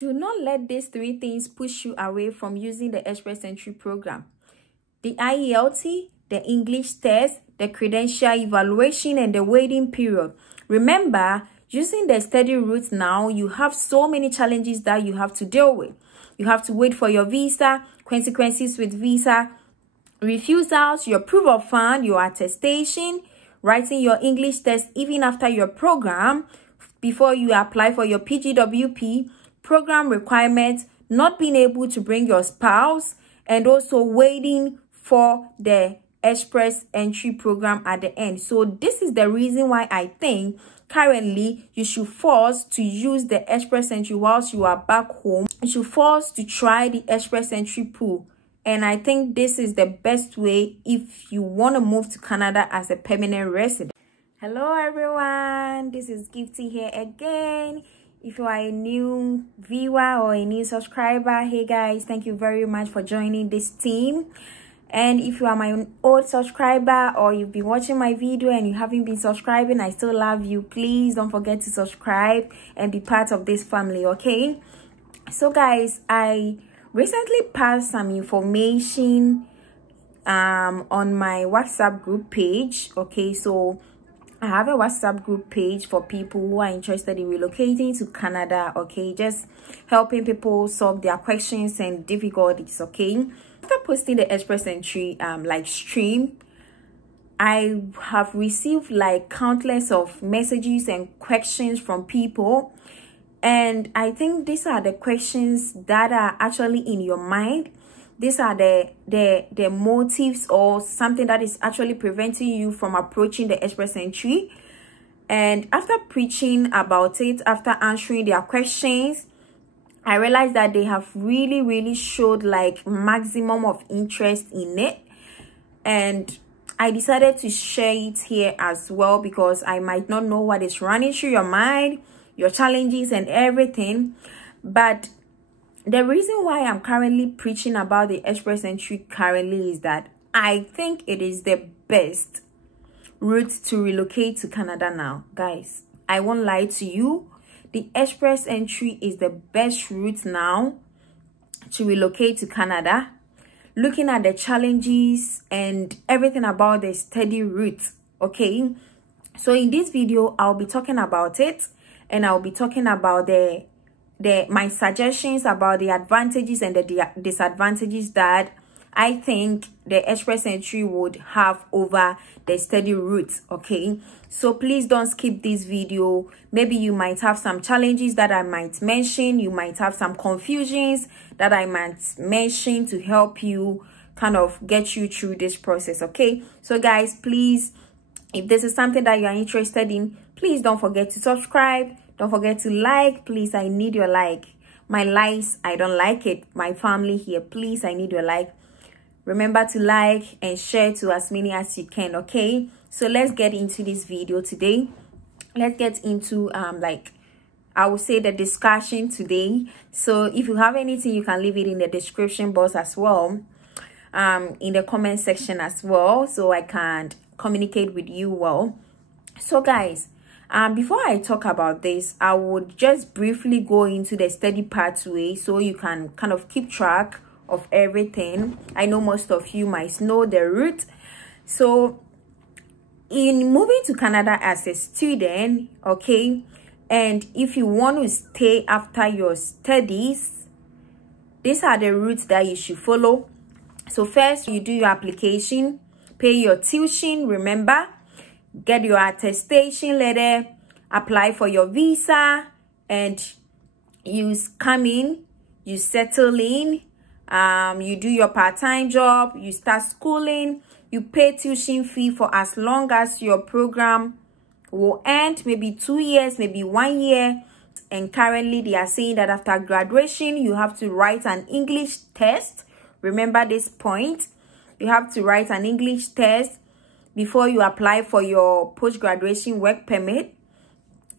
Do not let these three things push you away from using the Express Entry program: the IELT, the English test, the credential evaluation, and the waiting period. Remember, using the study route now, you have so many challenges that you have to deal with. You have to wait for your visa, consequences with visa refusals, your proof of fund, your attestation, writing your English test even after your program, before you apply for your PGWP, program requirements, not being able to bring your spouse, and also waiting for the Express Entry program at the end. So this is the reason why I think currently you should force to use the Express Entry whilst you are back home. You should force to try the Express Entry pool. And I think this is the best way if you want to move to Canada as a permanent resident. Hello everyone, this is Gifty here again. If you are a new viewer or a new subscriber, hey guys, thank you very much for joining this team. And if you are my old subscriber or you've been watching my video and you haven't been subscribing, I still love you. Please don't forget to subscribe and be part of this family, okay? So guys, I recently passed some information on my WhatsApp group page. Okay, so I have a WhatsApp group page for people who are interested in relocating to Canada. Okay, just helping people solve their questions and difficulties. Okay, after posting the Express Entry stream, I have received like countless of messages and questions from people. And I think these are the questions that are actually in your mind. These are the motives or something that is actually preventing you from approaching the Express Entry. And after preaching about it, after answering their questions, I realized that they have really showed like maximum of interest in it. And I decided to share it here as well because I might not know what is running through your mind, your challenges and everything. But the reason why I'm currently preaching about the Express Entry currently is that I think it is the best route to relocate to Canada now. Guys, I won't lie to you. The Express Entry is the best route now to relocate to Canada. Looking at the challenges and everything about the study route. Okay, so in this video, I'll be talking about it. And I'll be talking about my suggestions about the advantages and the disadvantages that I think the Express Entry would have over the study route. Okay, so please don't skip this video. Maybe you might have some challenges that I might mention. You might have some confusions that I might mention to help you kind of get you through this process. Okay, so guys, please, if this is something that you are interested in, please don't forget to subscribe. Don't forget to like. Please, I need your like. My likes, I don't like it. My family here, please, I need your like. Remember to like and share to as many as you can, okay? So let's get into this video today. Let's get into I will say the discussion today. So if you have anything, you can leave it in the description box as well, in the comment section as well, so I can communicate with you well. So guys, before I talk about this, I would just briefly go into the study pathway so you can kind of keep track of everything. I know most of you might know the route. So in moving to Canada as a student, okay, and if you want to stay after your studies, these are the routes that you should follow. So first, you do your application, pay your tuition, remember, get your attestation letter, apply for your visa, and you come in, you settle in, you do your part-time job, you start schooling, you pay tuition fee for as long as your program will end, maybe 2 years, maybe 1 year. And currently they are saying that after graduation, you have to write an English test. Remember this point. You have to write an English test before you apply for your post-graduation work permit.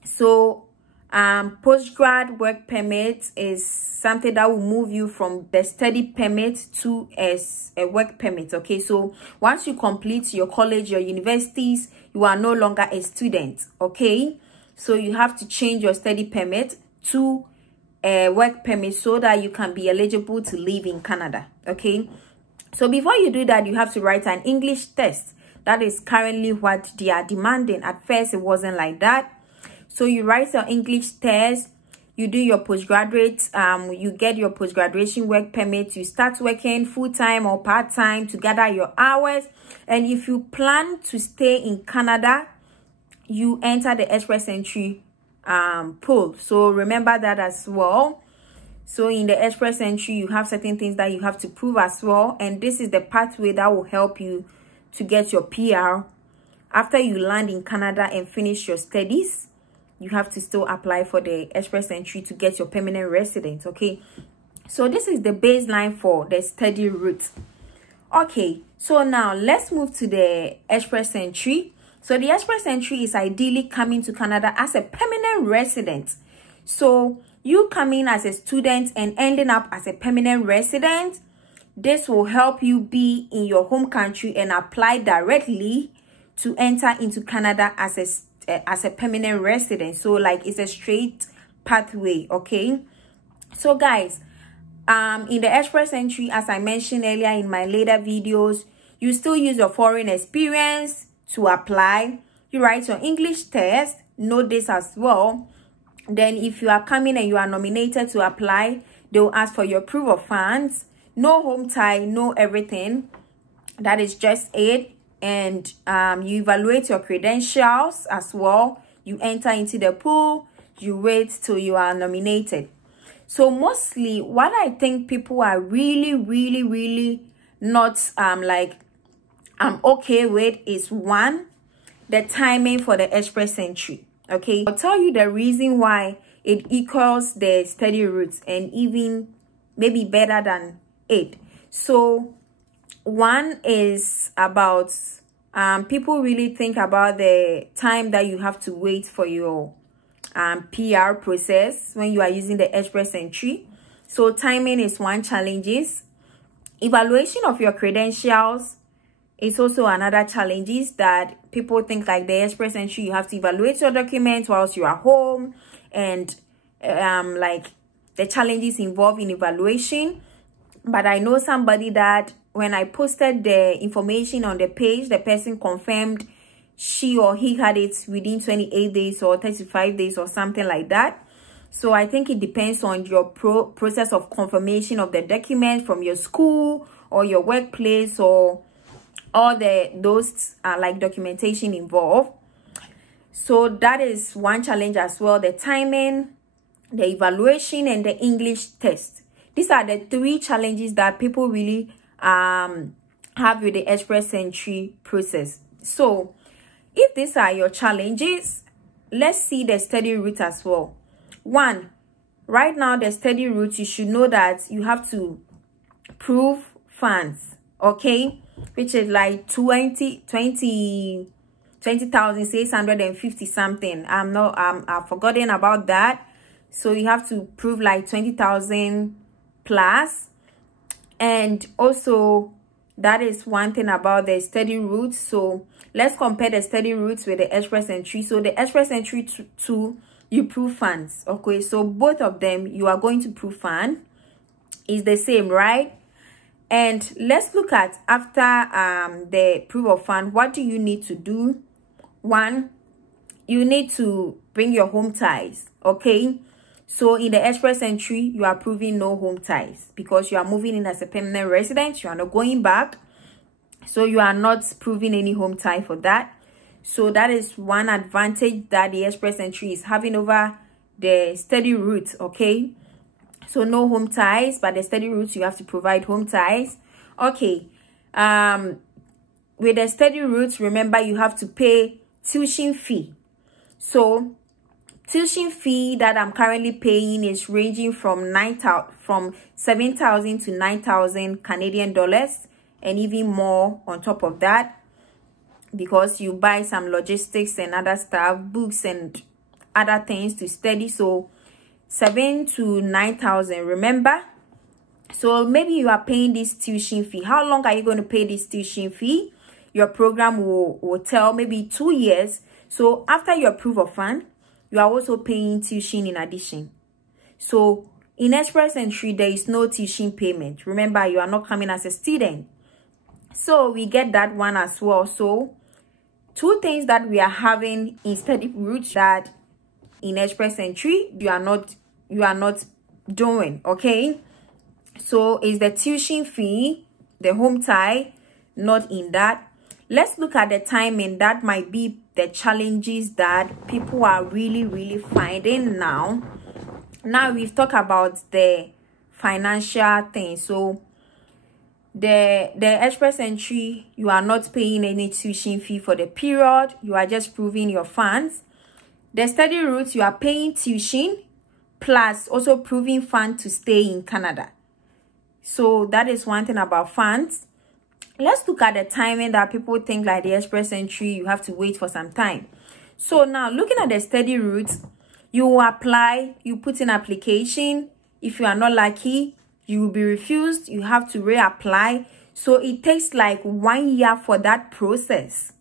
So post-grad work permit is something that will move you from the study permit to a work permit. Okay, so once you complete your college, your universities, you are no longer a student. Okay, so you have to change your study permit to a work permit so that you can be eligible to live in Canada. Okay, so before you do that, you have to write an English test. That is currently what they are demanding. At first, it wasn't like that. So you write your English test, you do your postgraduate, you get your post-graduation work permit, you start working full-time or part-time to gather your hours. And if you plan to stay in Canada, you enter the express entry pool. So remember that as well. So in the express entry, you have certain things that you have to prove as well. And this is the pathway that will help you to get your PR. After you land in Canada and finish your studies, you have to still apply for the express entry to get your permanent residence. Okay, so this is the baseline for the study route. Okay, so now let's move to the express entry. So the express entry is ideally coming to Canada as a permanent resident. So you coming as a student and ending up as a permanent resident, this will help you be in your home country and apply directly to enter into Canada as a permanent resident. So like it's a straight pathway. Okay, so guys, in the express entry, as I mentioned earlier in my later videos, you still use your foreign experience to apply. You write your English test, note this as well. Then if you are coming and you are nominated to apply, they will ask for your proof of funds, no home tie, no everything. That is just it. And you evaluate your credentials as well. You enter into the pool, you wait till you are nominated. So mostly what I think people are really not okay with is, one, the timing for the express entry. Okay, I'll tell you the reason why it equals the study routes and even maybe better than it. So one is about people really think about the time that you have to wait for your PR process when you are using the express entry. So timing is one challenge. Evaluation of your credentials is also another challenge, that people think like the express entry, you have to evaluate your documents whilst you are home, and like the challenges involved in evaluation. But I know somebody that when I posted the information on the page, the person confirmed she or he had it within 28 days or 35 days or something like that. So I think it depends on your process of confirmation of the document from your school or your workplace, or all those like documentation involved. So that is one challenge as well: the timing, the evaluation, and the English test. These are the three challenges that people really have with the express entry process. So if these are your challenges, let's see the study route as well. One, right now the study route, you should know that you have to prove funds, okay, which is like 20,650 something. I've forgotten about that. So you have to prove like 20,000 plus. And also that is one thing about the study route. So let's compare the study routes with the express entry. So the express entry to you prove funds. Okay, so both of them you are going to prove fund is the same, right? And let's look at after the proof of fund, what do you need to do? One, you need to bring your home ties. Okay, so in the express entry, you are proving no home ties because you are moving in as a permanent resident. You are not going back, so you are not proving any home tie for that. So that is one advantage that the express entry is having over the study route. Okay, so no home ties, but the study route you have to provide home ties. Okay, with the study route, remember you have to pay tuition fee. So tuition fee that I'm currently paying is ranging from 7,000 to 9,000 Canadian dollars, and even more on top of that, because you buy some logistics and other stuff, books and other things to study. So 7,000 to 9,000, remember. So maybe you are paying this tuition fee. How long are you going to pay this tuition fee? Your program will tell, maybe 2 years. So after your proof of fund, you are also paying tuition in addition. So in express entry, there is no tuition payment. Remember, you are not coming as a student. So we get that one as well. So two things that we are having in study route that in express entry you are not doing. Okay, so is the tuition fee, the home tie, not in that. Let's look at the timing. That might be the challenges that people are really finding now. Now we've talked about the financial thing. So the express entry, you are not paying any tuition fee for the period. You are just proving your funds. The study route, you are paying tuition plus also proving funds to stay in Canada. So that is one thing about funds. Let's look at the timing that people think like the express entry, you have to wait for some time. So now looking at the study route, you apply, you put in application. If you are not lucky, you will be refused. You have to reapply. So it takes like 1 year for that process.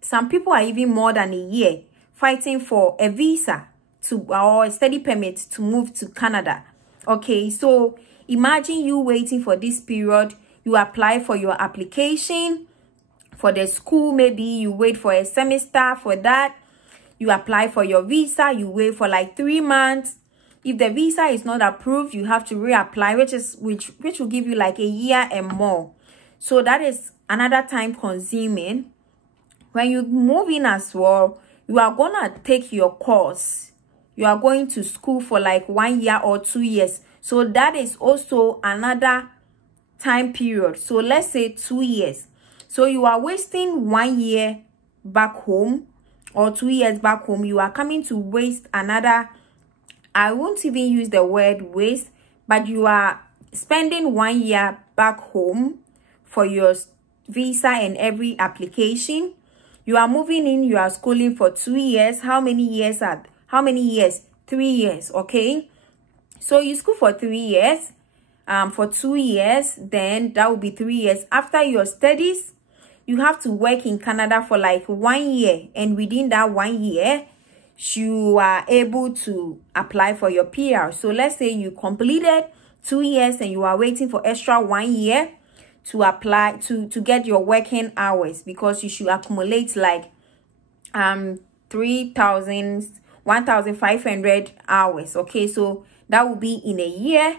Some people are even more than a year fighting for a visa or a study permit to move to Canada. Okay, so imagine you waiting for this period. You apply for your application for the school. Maybe you wait for a semester for that. You apply for your visa. You wait for like 3 months. If the visa is not approved, you have to reapply, which will give you like a year and more. So that is another time consuming. When you move in as well, you are gonna take your course. You are going to school for like 1 year or 2 years. So that is also another time period. So let's say 2 years. So you are wasting 1 year back home or 2 years back home. You are coming to waste another, I won't even use the word waste, but you are spending 1 year back home for your visa and every application. You are moving in, you are schooling for 2 years. How many years? 3 years. Okay, so you school for 3 years. For 2 years, then that will be 3 years. After your studies, you have to work in Canada for like 1 year, and within that 1 year, you are able to apply for your PR. So let's say you completed 2 years and you are waiting for extra 1 year to apply to get your working hours, because you should accumulate like 1,500 hours. Okay, so that will be in a year.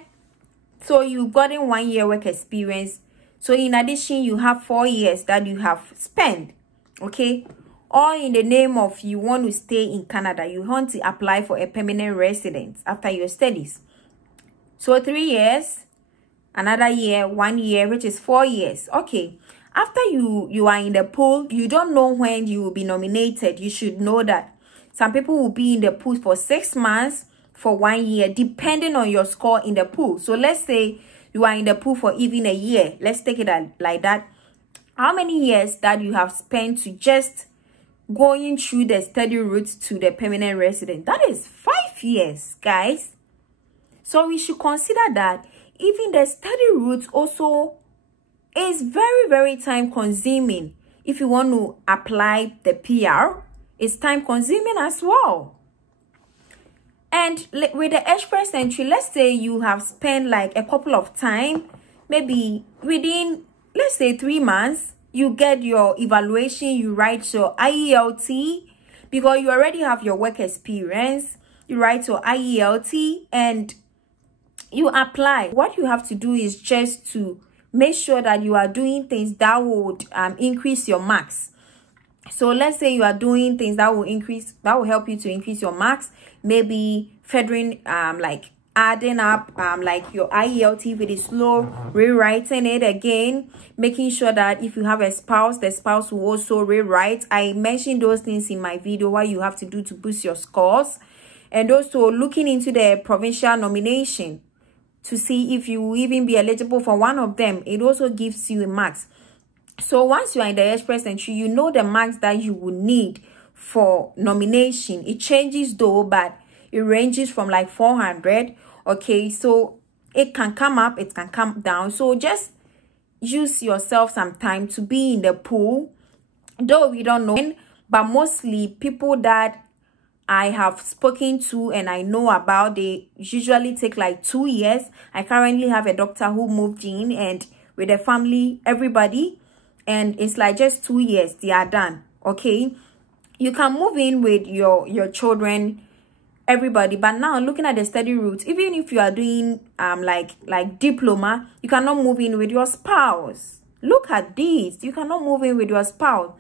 So you've gotten 1 year work experience. So in addition, you have 4 years that you have spent. Okay, all in the name of you want to stay in Canada. You want to apply for a permanent residence after your studies. So 3 years, another year, 1 year, which is 4 years. Okay, after you are in the pool, you don't know when you will be nominated. You should know that some people will be in the pool for 6 months, for 1 year, depending on your score in the pool. So let's say you are in the pool for even a year. Let's take it like that. How many years that you have spent to just going through the study route to the permanent resident? That is 5 years, guys. So we should consider that even the study route also is very time consuming. If you want to apply the PR, it's time consuming as well. And with the express entry, let's say you have spent like a couple of time, maybe within, let's say 3 months, you get your evaluation, you write your IELT, because you already have your work experience. You write your IELT and you apply. What you have to do is just to make sure that you are doing things that would increase your marks. So let's say you are doing things that will help you to increase your marks. Maybe furthering like adding up like your IELT if it is slow, rewriting it again, making sure that if you have a spouse, the spouse will also rewrite. I mentioned those things in my video, what you have to do to boost your scores. And also looking into the provincial nomination to see if you will even be eligible for one of them. It also gives you marks. So once you are in the express entry, you know the marks that you will need for nomination. It changes though, but it ranges from like 400. Okay, so it can come up, it can come down. So just use yourself some time to be in the pool. Though we don't know, but mostly people that I have spoken to and I know about, they usually take like 2 years. I currently have a doctor who moved in and with the family, everybody, and it's like just 2 years they are done. Okay, you can move in with your children, everybody, but now looking at the study route, even if you are doing like diploma, you cannot move in with your spouse. Look at this, you cannot move in with your spouse.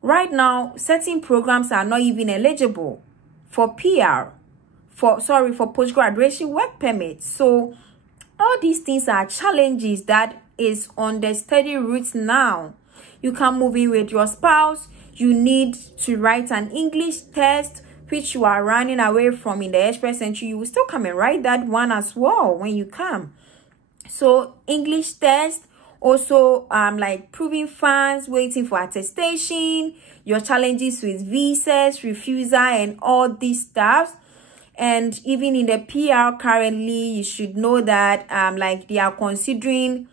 Right now, certain programs are not even eligible for PR, for post-graduation work permits. So all these things are challenges that is on the study route now. You can't move in with your spouse. You need to write an English test, which you are running away from in the Express Entry. You will still come and write that one as well when you come. So English test, also like proving funds, waiting for attestation, your challenges with visas, refusal, and all these stuff. And even in the PR currently, you should know that like they are considering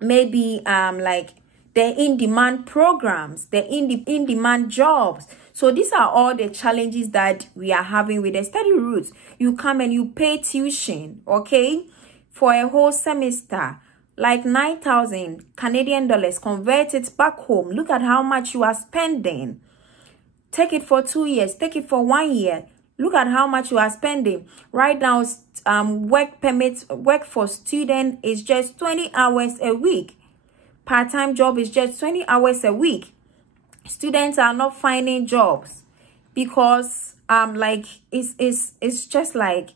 maybe like the in-demand programs, the in-demand jobs. So these are all the challenges that we are having with the study routes. You come and you pay tuition, okay, for a whole semester, like 9,000 Canadian dollars. Convert it back home. Look at how much you are spending. Take it for 2 years. Take it for 1 year. Look at how much you are spending. Right now, work permits, work for student is just 20 hours a week. Part-time job is just 20 hours a week. Students are not finding jobs because like it's just like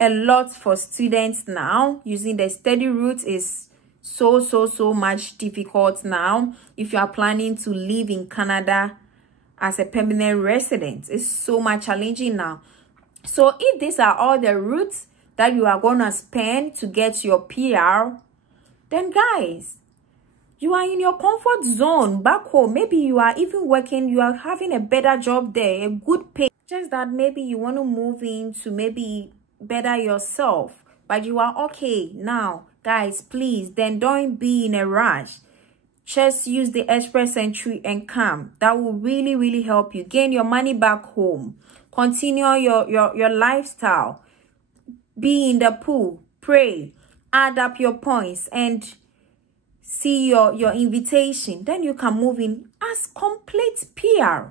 a lot for students now. Using the study route is so much difficult now. If you are planning to live in Canada as a permanent resident, it's so much challenging now. So if these are all the routes that you are gonna spend to get your PR, then guys, you are in your comfort zone back home. Maybe you are even working, you are having a better job there, a good pay. Just that maybe you want to move in to maybe better yourself, but you are okay now. Guys, please, then don't be in a rush. Just use the Express Entry and come. That will really help you gain your money back home. Continue your lifestyle. Be in the pool, pray, add up your points, and see your invitation. Then you can move in as complete PR.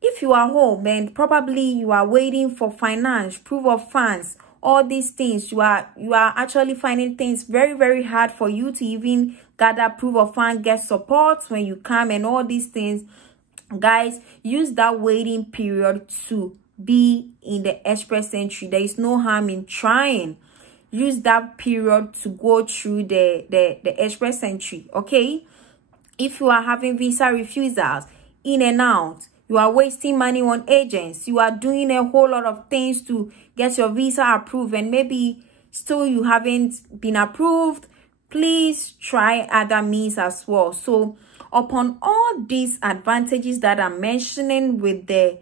If you are home and probably you are waiting for finance, proof of funds, all these things, you are actually finding things very hard for you to even gather proof of funds, get support when you come and all these things. Guys, use that waiting period to be in the Express Entry. There is no harm in trying. Use that period to go through the Express Entry, okay? If you are having visa refusals in and out, you are wasting money on agents, you are doing a whole lot of things to get your visa approved, and maybe still you haven't been approved, please try other means as well. So upon all these advantages that I'm mentioning with the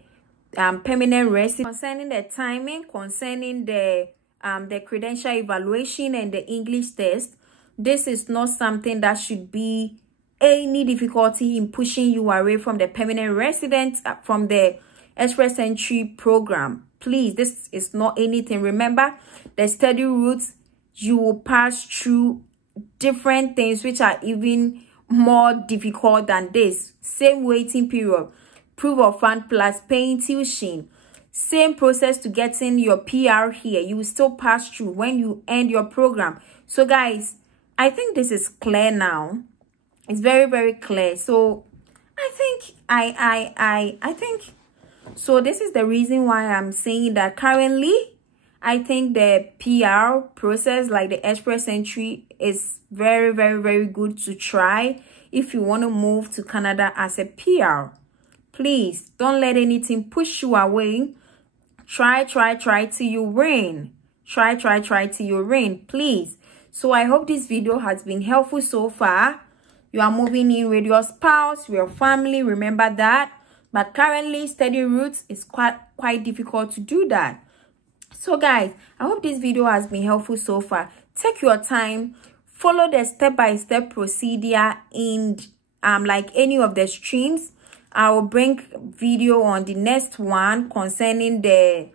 permanent resident, concerning the timing, concerning the credential evaluation and the English test, this is not something that should be any difficulty in pushing you away from the permanent resident, from the Express Entry program. Please, this is not anything. Remember, the study routes, you will pass through different things which are even more difficult than this. Same waiting period, proof of fund plus paying tuition, same process to getting your PR here. You will still pass through when you end your program. So guys, I think this is clear now. It's very clear. So I think I think so. This is the reason why I'm saying that currently I think the PR process, like the Express Entry, is very good to try if you want to move to Canada as a PR. Please don't let anything push you away. Try till you win. Try till you win, please. So I hope this video has been helpful so far. You are moving in with your spouse, your family, remember that. But currently, study routes is quite difficult to do that. So guys, I hope this video has been helpful so far. Take your time, follow the step-by-step procedure in like any of the streams. I will bring video on the next one concerning the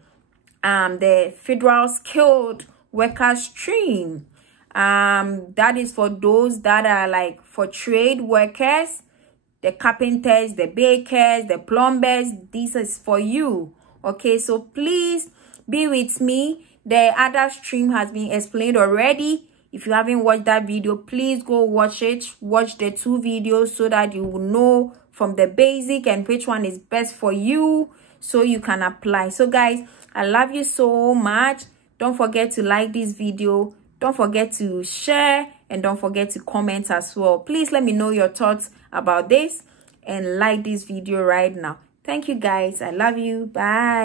federal skilled worker stream. That is for those that are like for trade workers, the carpenters, the bakers, the plumbers. This is for you. Okay, so please be with me. The other stream has been explained already. If you haven't watched that video, please go watch it. Watch the 2 videos so that you will know from the basic and which one is best for you, so you can apply. So guys, I love you so much. Don't forget to like this video. Don't forget to share, and don't forget to comment as well. Please let me know your thoughts about this and like this video right now. Thank you guys. I love you. Bye.